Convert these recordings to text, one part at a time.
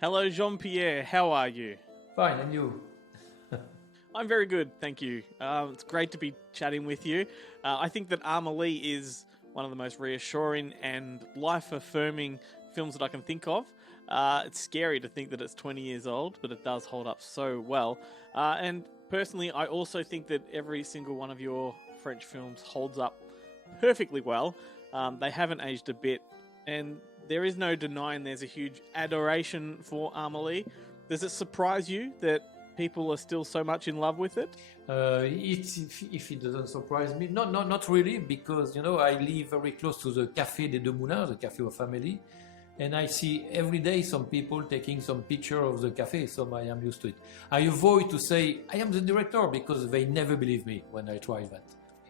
Hello, Jean-Pierre. How are you? Fine, and you? I'm very good, thank you. It's great to be chatting with you. I think that Amelie is one of the most reassuring and life-affirming films that I can think of. It's scary to think that it's 20 years old, but it does hold up so well. And personally, I also think that every single one of your French films holds up perfectly well. They haven't aged a bit, and there is no denying there's a huge adoration for Amelie. Does it surprise you that people are still so much in love with it? If it doesn't surprise me, not really, because I live very close to the Café des Deux Moulins, the Café of Amélie, and I see every day some people taking some picture of the cafe, so I am used to it. I avoid to say I am the director because they never believe me when I try that.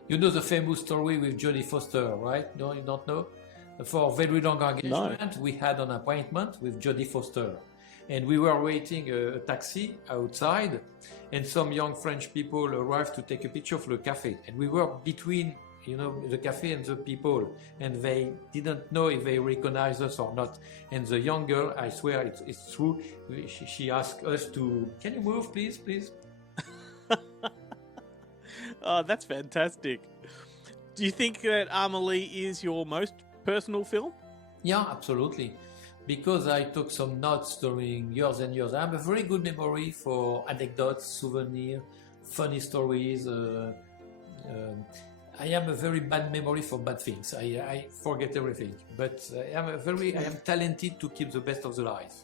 You know the famous story with Jodie Foster, right? No, you don't know? For very long engagement, we had an appointment with Jodie Foster. And we were waiting a taxi outside, and some young French people arrived to take a picture of the cafe. And we were between, the cafe and the people, and they didn't know if they recognized us or not. And the young girl, I swear it's true, she asked us to, can you move, please? Oh, that's fantastic. Do you think that Amelie is your most personal film? Yeah, absolutely. Because I took some notes during years and years. I have a very good memory for anecdotes, souvenirs, funny stories. I have a very bad memory for bad things. I forget everything. But I am talented to keep the best of the life,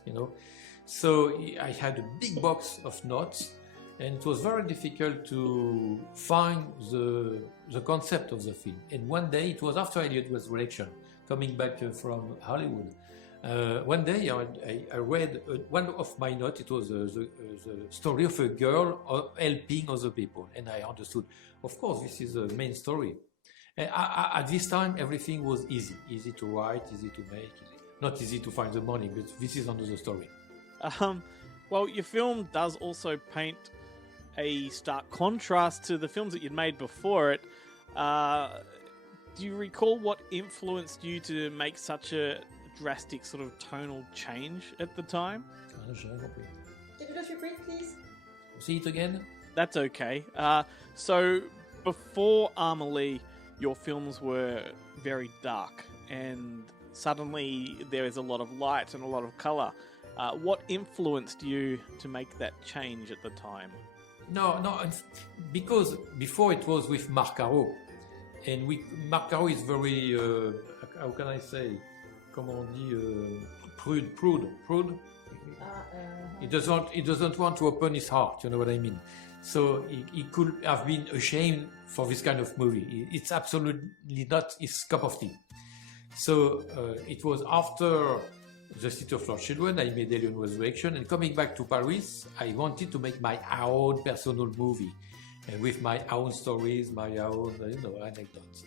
So I had a big box of notes, and it was very difficult to find the concept of the film. And one day, it was after Elliot was election, coming back from Hollywood. One day I read one of my notes. It was the story of a girl helping other people, and I understood, of course, this is the main story. At this time, everything was easy to write, easy to make, not easy to find the money, but this is another story. Well, your film does also paint a stark contrast to the films that you'd made before it. Do you recall what influenced you to make such a drastic sort of tonal change at the time? Can you just repeat, please? See it again? That's okay. So before Amelie, your films were very dark, and suddenly there is a lot of light and a lot of colour. What influenced you to make that change at the time? No, because before it was with Marc Caro, and Marc Caro is very, how can I say, comment on dit, prude. He doesn't want to open his heart, you know what I mean? So he could have been ashamed for this kind of movie. It's absolutely not his cup of tea. So it was after The City of Lost Children, I made Alien Resurrection, and coming back to Paris, I wanted to make my own personal movie, and with my own stories, my own anecdotes.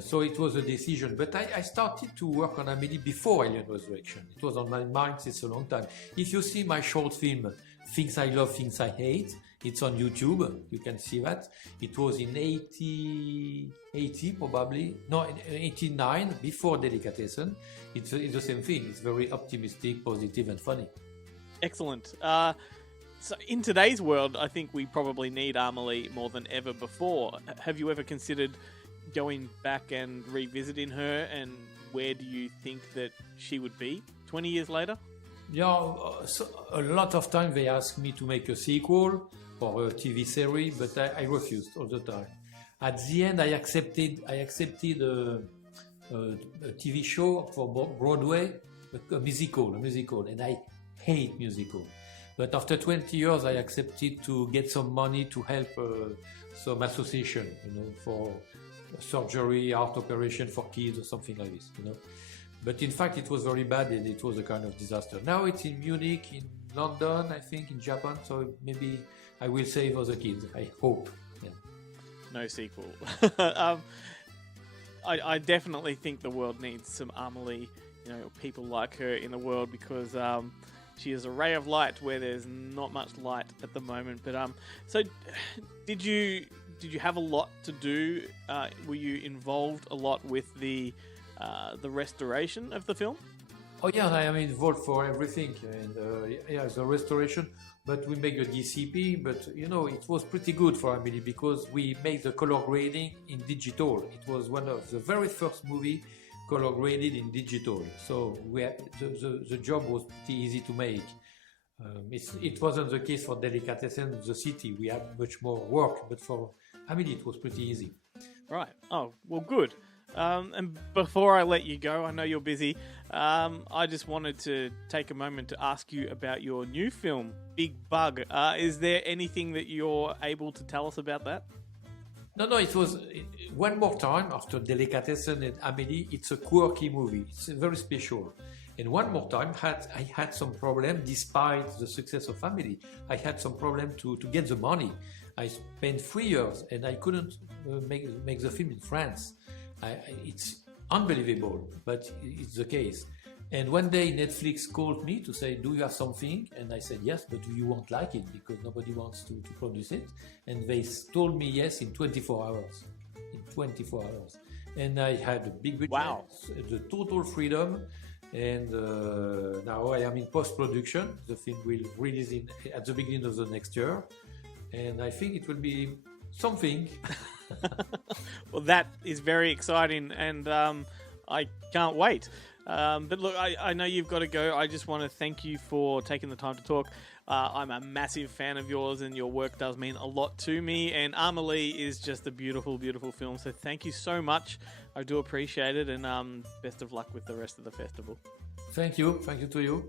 So it was a decision, but I started to work on Amélie before Alien Resurrection. It was on my mind since a long time. If you see my short film, Things I Love, Things I Hate, it's on YouTube, you can see that. It was in 80 probably, no, in 89, before Delicatessen. It's the same thing, it's very optimistic, positive and funny. Excellent. So in today's world, I think we probably need Amelie more than ever before. Have you ever considered going back and revisiting her, and where do you think that she would be 20 years later? Yeah, so a lot of time they ask me to make a sequel or a TV series, but I refused all the time. At the end, I accepted a TV show for Broadway, a musical, and I hate musical. But after 20 years, I accepted to get some money to help some association, for surgery, heart operation for kids or something like this, But in fact, it was very bad and it was a kind of disaster. Now it's in Munich, in London, I think, in Japan, so maybe I will save other kids, I hope. Yeah. No sequel. I definitely think the world needs some Amelie, people like her in the world, because she is a ray of light where there's not much light at the moment. But so did you have a lot to do? Were you involved a lot with the restoration of the film? Oh yeah, I am involved for everything, and yeah, the restoration. But we make a DCP. But you know, it was pretty good for Amélie because we made the color grading in digital. It was one of the very first movie color graded in digital. So the job was pretty easy to make. It wasn't the case for Delicatessen, the city. We had much more work, but for Amélie, it was pretty easy. Right. Oh, well, good. And before I let you go, I know you're busy. I just wanted to take a moment to ask you about your new film, Big Bug. Is there anything that you're able to tell us about that? No, it was one more time after Delicatessen and Amélie. It's a quirky movie. It's very special. And one more time, I had some problem despite the success of Amélie. I had some problem to get the money. I spent 3 years and I couldn't make the film in France. It's unbelievable, but it's the case. And one day Netflix called me to say, do you have something? And I said, yes, but you won't like it because nobody wants to produce it. And they told me yes in 24 hours. In 24 hours. And I had a big budget, wow. The total freedom. And now I am in post-production. The film will release at the beginning of the next year. And I think it will be something. Well, that is very exciting, and I can't wait. But look, I know you've got to go. I just want to thank you for taking the time to talk. I'm a massive fan of yours, and your work does mean a lot to me. And Amelie is just a beautiful, beautiful film. So thank you so much. I do appreciate it, and best of luck with the rest of the festival. Thank you. Thank you to you.